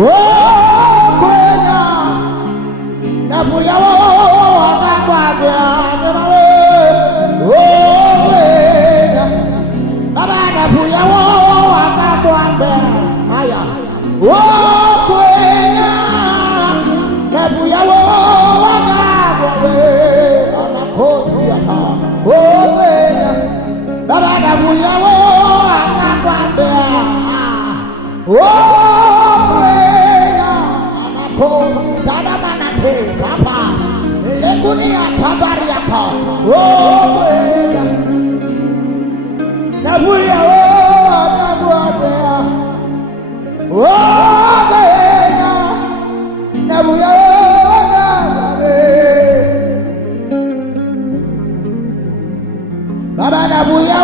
kwenya na buya wo akabagwa kwenya baba na buya wo akabagwa aya kwenya na buya wo akabagwa anakosi ha kwenya baba na buya wo akabagwa Papa, Lekunia Tabariaka, Nabuya, Nabuya, Baba Nabuya,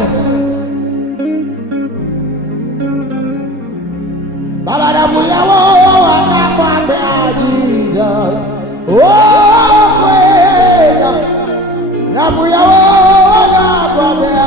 Nabuya, Baba Nabuya, Jesus. Nabuya, Nabuya,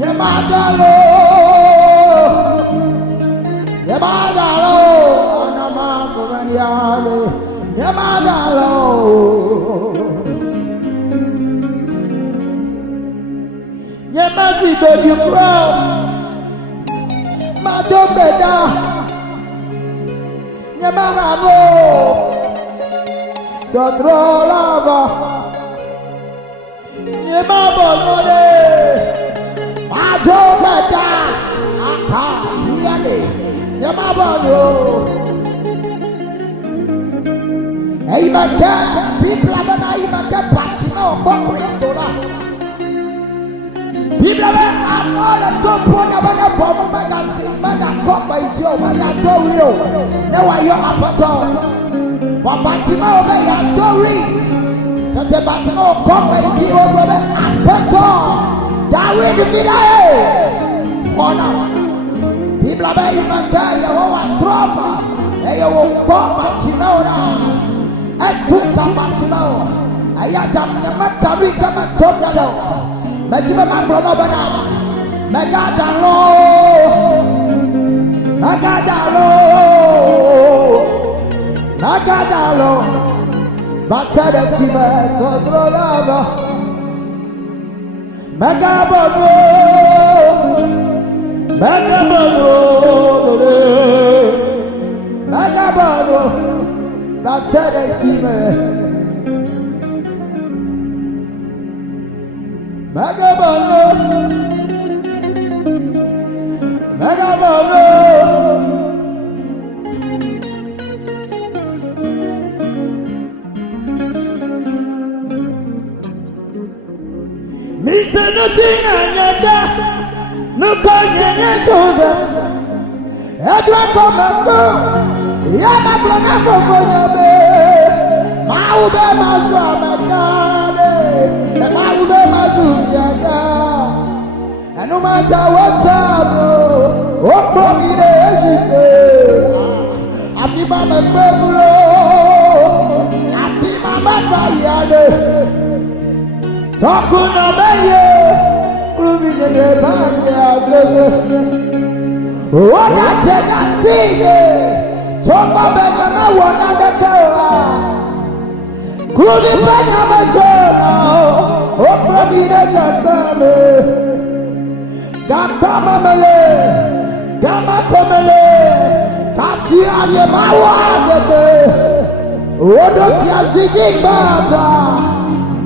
Yamadalo Nyemazi baby crow, Mado Beda, Nyemaramo, Totrolava, Nyemabonode, Mado Beda, Akatiane, Nyemabono. Amen. People are not even patching out for Christola. People are all the top one of a bomb magazine, Maga Cop by Joe, Maga Dorio. Now I am up at all. For Batimo, they are Dory. That the Batimo Cop by Joe, up at all. Darwin the Vida. Honor. People are even there, you are trauma. They will bomb Batimo. Etuka Batimo. Ayadam Makari Kama Tokalo. Majima Mabrono Bana. Magadalo. Magadalo. Magadalo. Batsada Siva Controlava. Magabano. Magabano. Magabano. That's how they see me. Magabano, Magabano. Me say nothing and yada, no can you choose. Edward come and go. Yama blona fofonya be maube mazu amekane maube mazu yaga anu maja wasabo okpo mi re ejite afi mama bebulo afi mama bayade tokuna beye krubi ye banye afleze oda tena sige Toma Benjamin wana dekera Kruvi Benjamin jona Opra mire jandame Gama mele Gama komele Kasi anye mawa debe Odo fiazigi bata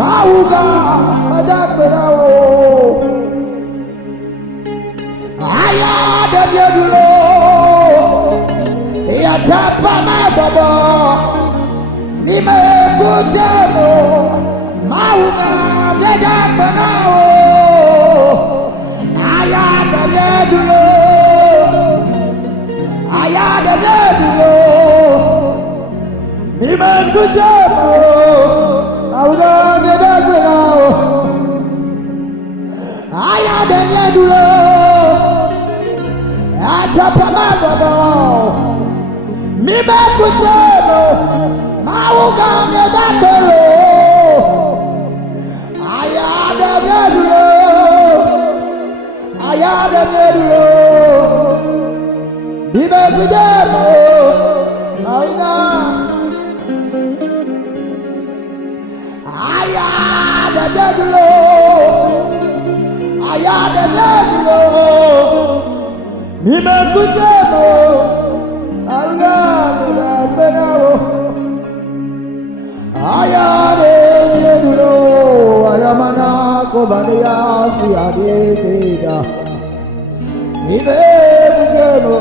Mauga madakbera o Aya debyedulo Yatapa mababa Nime kutemo Maunga Veda kanao Ayada ledulo Ayada ledulo Nime kutemo Maunga Veda kanao Ayada ledulo Yatapa mababa Mibe kutemo Mauga Veda kanao Ayada ledulo Ayada ledulo Mibe kutemo Mauga Ayada ledulo Ayada ledulo Mibe kutemo Ayade yedulo ayamana kobaniya siyade teda Ibe kutemo